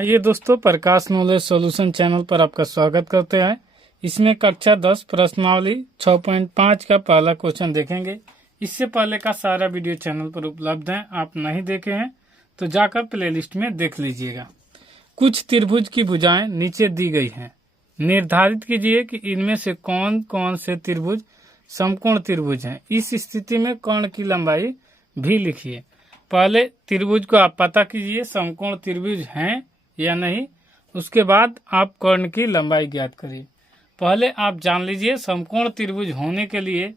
आइए दोस्तों, प्रकाश knowledge solution channel पर आपका स्वागत करते हैं। इसमें कक्षा 10 प्रश्नावली 6.5 का पहला क्वेश्चन देखेंगे। इससे पहले का सारा वीडियो चैनल पर उपलब्ध है, आप नहीं देखे हैं तो जाकर प्लेलिस्ट में देख लीजिएगा। कुछ त्रिभुज की भुजाएं नीचे दी गई हैं। निर्धारित कीजिए कि इनमें से कौन कौन से त्रिभुज समकोण त्रिभुज हैं। इस स्थिति में कर्ण की लंबाई भी लिखिए। पहले त्रिभुज को आप पता कीजिए समकोण त्रिभुज हैं या नहीं, उसके बाद आप कर्ण की लंबाई ज्ञात करिए। पहले आप जान लीजिए समकोण त्रिभुज होने के लिए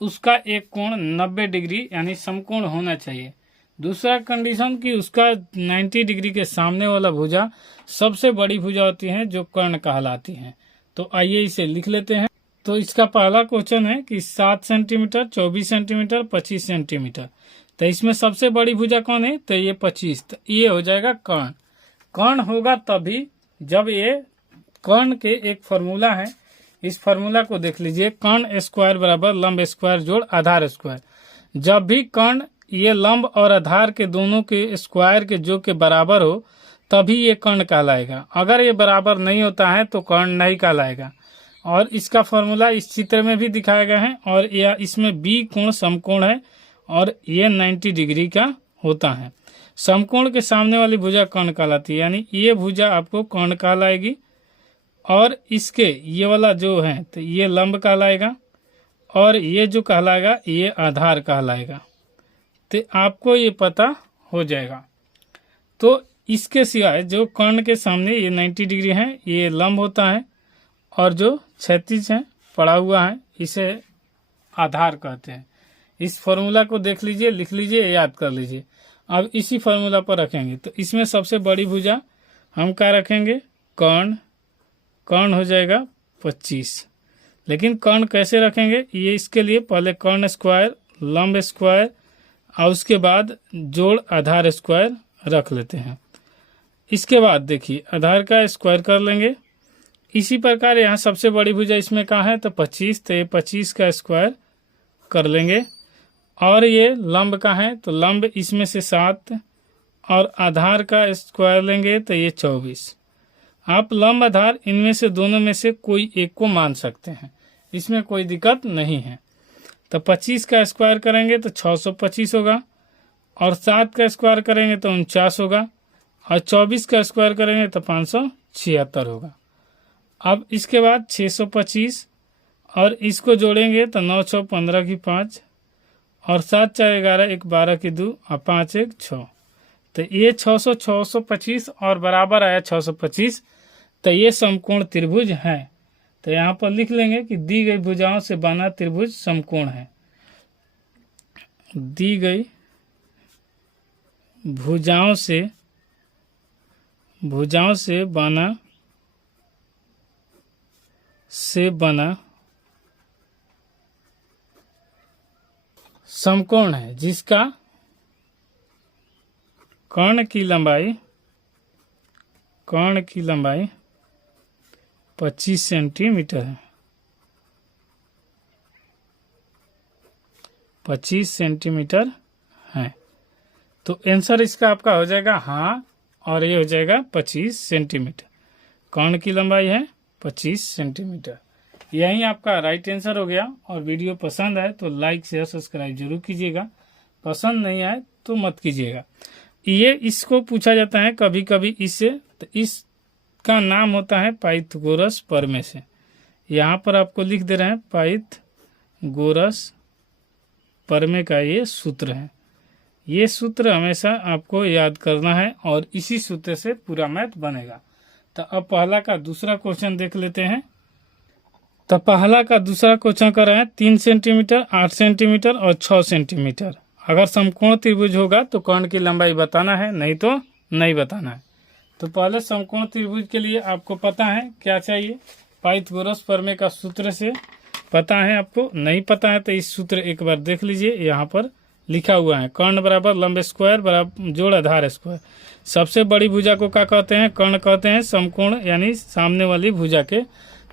उसका एक कोण 90 डिग्री यानी समकोण होना चाहिए। दूसरा कंडीशन कि उसका 90 डिग्री के सामने वाला भुजा सबसे बड़ी भुजा होती है जो कर्ण कहलाती है। तो आइए इसे लिख लेते हैं। तो इसका पहला क्वेश्चन है कि 7 सेंटीमीटर, 24 सेंटीमीटर, 25 सेंटीमीटर। तो इसमें सबसे बड़ी भुजा कौन है? तो ये 25। तो ये हो जाएगा कर्ण। कर्ण होगा तभी जब ये कर्ण के एक फॉर्मूला है, इस फॉर्मूला को देख लीजिए। कर्ण स्क्वायर बराबर लंब स्क्वायर जोड़ आधार स्क्वायर। जब भी कर्ण ये लंब और आधार के दोनों के स्क्वायर के जो के बराबर हो तभी ये कर्ण कहलाएगा। अगर ये बराबर नहीं होता है तो कर्ण नहीं कहलाएगा। और इसका फॉर्मूला इस चित्र में भी दिखाया गया है। और यह इसमें बी कोण समकोण है और ये 90 डिग्री का होता है। समकोण के सामने वाली भुजा कर्ण कहलाती है, यानी ये भुजा आपको कर्ण कहलाएगी। और इसके ये वाला जो है तो ये लंब कहलाएगा और ये जो कहलाएगा ये आधार कहलाएगा। तो आपको ये पता हो जाएगा। तो इसके सिवाय जो कर्ण के सामने ये 90 डिग्री है ये लंब होता है और जो क्षैतिज है पड़ा हुआ है इसे आधार कहते हैं। इस फॉर्मूला को देख लीजिए, लिख लीजिए, याद कर लीजिए। अब इसी फॉर्मूला पर रखेंगे तो इसमें सबसे बड़ी भुजा हम क्या रखेंगे? कर्ण। कर्ण हो जाएगा 25। लेकिन कर्ण कैसे रखेंगे ये इसके लिए पहले कर्ण स्क्वायर लंब स्क्वायर और उसके बाद जोड़ आधार स्क्वायर रख लेते हैं। इसके बाद देखिए आधार का स्क्वायर कर लेंगे। इसी प्रकार यहाँ सबसे बड़ी भुजा इसमें कहाँ है? तो 25। तो ये 25 का स्क्वायर कर लेंगे। और ये लंब का है तो लंब इसमें से 7 और आधार का स्क्वायर लेंगे तो ये 24। आप लंब आधार इनमें से दोनों में से कोई एक को मान सकते हैं, इसमें कोई दिक्कत नहीं है। तो 25 का स्क्वायर करेंगे तो 625 होगा और 7 का स्क्वायर करेंगे तो 49 होगा और 24 का स्क्वायर करेंगे तो 576 होगा। अब इसके बाद 625 और इसको जोड़ेंगे तो 9 6 15 की 5 और 7 4 11 1 12 की 2 और 5 1 6। तो ये 625 और बराबर आया 625। तो ये समकोण त्रिभुज है। तो यहाँ पर लिख लेंगे कि दी गई भुजाओं से बना त्रिभुज समकोण है। दी गई भुजाओं से बना समकोण है जिसका कर्ण की लंबाई 25 सेंटीमीटर है। 25 सेंटीमीटर है। तो आंसर इसका आपका हो जाएगा हाँ, और ये हो जाएगा 25 सेंटीमीटर। कर्ण की लंबाई है 25 सेंटीमीटर। यही आपका राइट आंसर हो गया। और वीडियो पसंद आए तो लाइक शेयर सब्सक्राइब जरूर कीजिएगा। पसंद नहीं आए तो मत कीजिएगा। ये इसको पूछा जाता है कभी कभी इससे, तो इसका नाम होता है पाइथागोरस प्रमेय से। यहाँ पर आपको लिख दे रहे हैं पाइथागोरस प्रमेय का ये सूत्र है। ये सूत्र हमेशा आपको याद करना है और इसी सूत्र से पूरा मैथ बनेगा। तो अब पहला का दूसरा क्वेश्चन देख लेते हैं। तो पहला का दूसरा क्वेश्चन कर रहे हैं 3 सेंटीमीटर, 8 सेंटीमीटर और 6 सेंटीमीटर। अगर समकोण त्रिभुज होगा तो कर्ण की लंबाई बताना है, नहीं तो नहीं बताना है। तो पहले समकोण त्रिभुज के लिए आपको पता है क्या चाहिए? पाइथागोरस प्रमेय का सूत्र से पता है। आपको नहीं पता है तो इस सूत्र एक बार देख लीजिए। यहाँ पर लिखा हुआ है कर्ण बराबर लंब स्क्वायर बराबर जोड़ आधार स्क्वायर। सबसे बड़ी भुजा को क्या कहते हैं? कर्ण कहते हैं। समकोण यानी सामने वाली भुजा के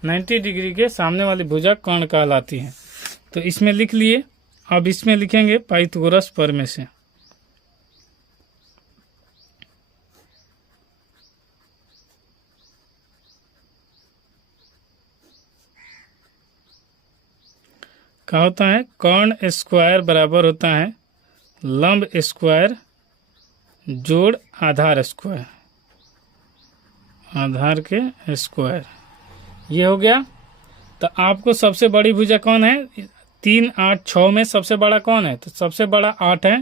90 डिग्री के सामने वाली भुजा कर्ण कहलाती है। तो इसमें लिख लिए। अब इसमें लिखेंगे पाइथागोरस प्रमेय से। क्या होता है, कर्ण स्क्वायर बराबर होता है लंब स्क्वायर जोड़ आधार स्क्वायर, आधार के स्क्वायर। ये हो गया। तो आपको सबसे बड़ी भुजा कौन है, 3, 8, 6 में सबसे बड़ा कौन है, तो सबसे बड़ा 8 है,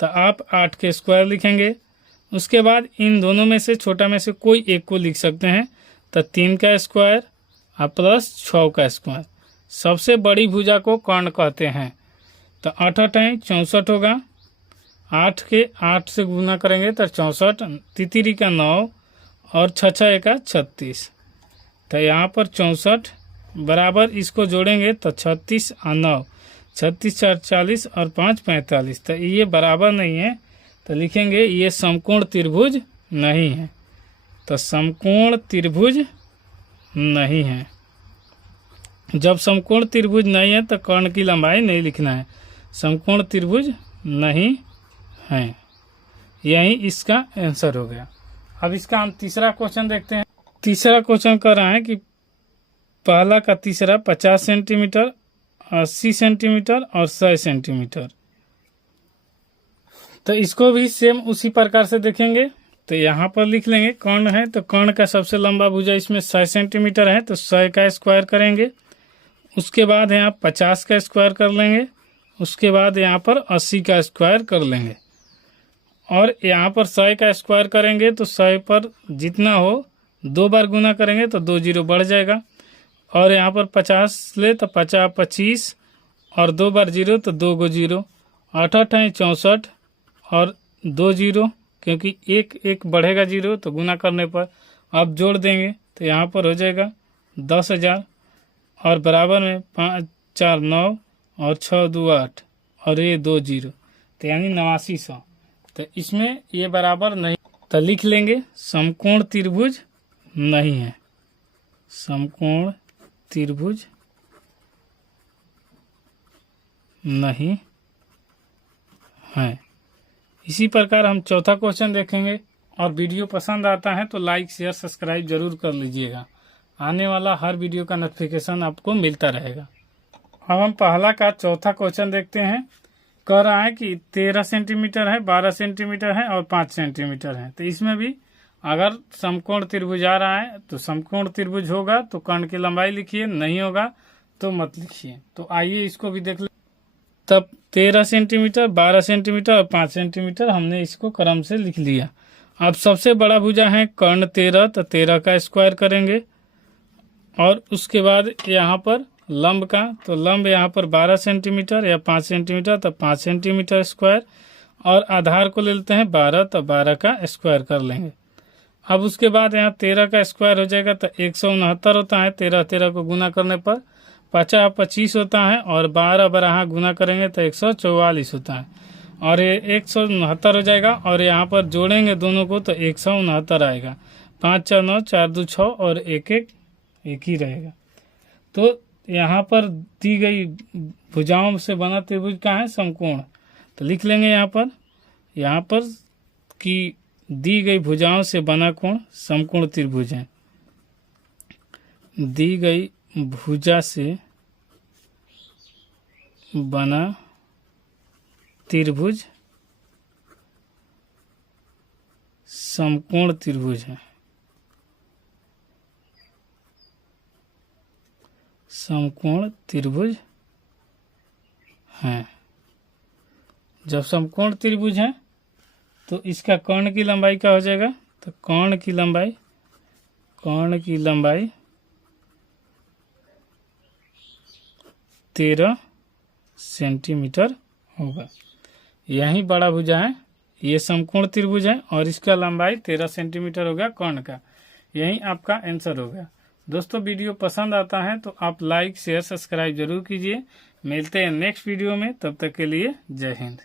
तो आप 8 के स्क्वायर लिखेंगे। उसके बाद इन दोनों में से छोटा में से कोई एक को लिख सकते हैं, तो 3 का स्क्वायर और प्लस 6 का स्क्वायर। सबसे बड़ी भुजा को कर्ण कहते हैं। तो 8 8 है 64 होगा, 8 के 8 से गुना करेंगे तो 64, तितिरी का 9 और 6 6 का 36। तो यहाँ पर 64 बराबर इसको जोड़ेंगे तो 36 और 9, 36 4 40 और 5 45। तो ये बराबर नहीं है, तो लिखेंगे ये समकोण त्रिभुज नहीं है। तो समकोण त्रिभुज नहीं है। जब समकोण त्रिभुज नहीं है तो कर्ण की लंबाई नहीं लिखना है, समकोण त्रिभुज नहीं है। यही इसका आंसर हो गया। अब इसका हम तीसरा क्वेश्चन देखते हैं। तीसरा क्वेश्चन कर रहा है कि पहला का तीसरा 50 सेंटीमीटर, 80 सेंटीमीटर और 100 सेंटीमीटर। तो इसको भी सेम उसी प्रकार से देखेंगे। तो यहाँ पर लिख लेंगे कर्ण है, तो कर्ण का सबसे लंबा भुजा इसमें 100 सेंटीमीटर है, तो 100 का स्क्वायर करेंगे। उसके बाद यहाँ 50 का स्क्वायर कर लेंगे। उसके बाद यहाँ पर 80 का स्क्वायर कर लेंगे। और यहाँ पर 100 का स्क्वायर करेंगे तो 100 पर जितना हो 2 बार गुना करेंगे तो 2 जीरो बढ़ जाएगा। और यहाँ पर 50 ले तो 50 25 और 2 बार जीरो तो 2 गो जीरो, 8 8 है 64 और 2 जीरो, क्योंकि एक एक बढ़ेगा जीरो तो गुना करने पर आप जोड़ देंगे तो यहाँ पर हो जाएगा 10,000 और बराबर में 5 4 9 और 6 2 8 और ये 2 जीरो, तो यानी 8900। तो इसमें ये बराबर नहीं, तो लिख लेंगे समकोण त्रिभुज नहीं है, समकोण त्रिभुज नहीं है। इसी प्रकार हम चौथा क्वेश्चन देखेंगे। और वीडियो पसंद आता है तो लाइक शेयर सब्सक्राइब जरूर कर लीजिएगा, आने वाला हर वीडियो का नोटिफिकेशन आपको मिलता रहेगा। अब हम पहला का चौथा क्वेश्चन देखते हैं। कह रहा है कि 13 सेंटीमीटर है, 12 सेंटीमीटर है और 5 सेंटीमीटर है। तो इसमें भी अगर समकोण त्रिभुज आ रहा है तो समकोण त्रिभुज होगा तो कर्ण की लंबाई लिखिए, नहीं होगा तो मत लिखिए। तो आइए इसको भी देख ले। तब 13 सेंटीमीटर, 12 सेंटीमीटर और 5 सेंटीमीटर हमने इसको क्रम से लिख लिया। अब सबसे बड़ा भुजा है कर्ण 13, तो 13 का स्क्वायर करेंगे। और उसके बाद यहाँ पर लंब का, तो लंब यहाँ पर 12 सेंटीमीटर या 5 सेंटीमीटर तो 5 सेंटीमीटर स्क्वायर। और आधार को ले लेते हैं 12, तो 12 का स्क्वायर कर लेंगे। अब उसके बाद यहाँ 13 का स्क्वायर हो जाएगा तो 169 होता है, 13 13 को गुना करने पर 50 25 होता है और 12 12 गुना करेंगे तो 144 होता है और ये 169 हो जाएगा। और यहाँ पर जोड़ेंगे दोनों को तो 169 आएगा। 5 4 9 4 2 6 और 1 1 1 ही रहेगा। तो यहाँ पर दी गई भुजाओं से बना त्रिभुज का है समकोण, तो लिख लेंगे यहाँ पर कि दी गई भुजाओं से बना कोण समकोण त्रिभुज है। दी गई भुजा से बना त्रिभुज समकोण त्रिभुज है, समकोण त्रिभुज है। जब समकोण त्रिभुज है तो इसका कर्ण की लंबाई क्या हो जाएगा, तो कर्ण की लंबाई 13 सेंटीमीटर होगा। यही बड़ा भुजा है, ये समकोण त्रिभुज है और इसका लंबाई 13 सेंटीमीटर होगा कर्ण का। यही आपका आंसर होगा। दोस्तों वीडियो पसंद आता है तो आप लाइक शेयर सब्सक्राइब जरूर कीजिए। मिलते हैं नेक्स्ट वीडियो में, तब तक के लिए जय हिंद।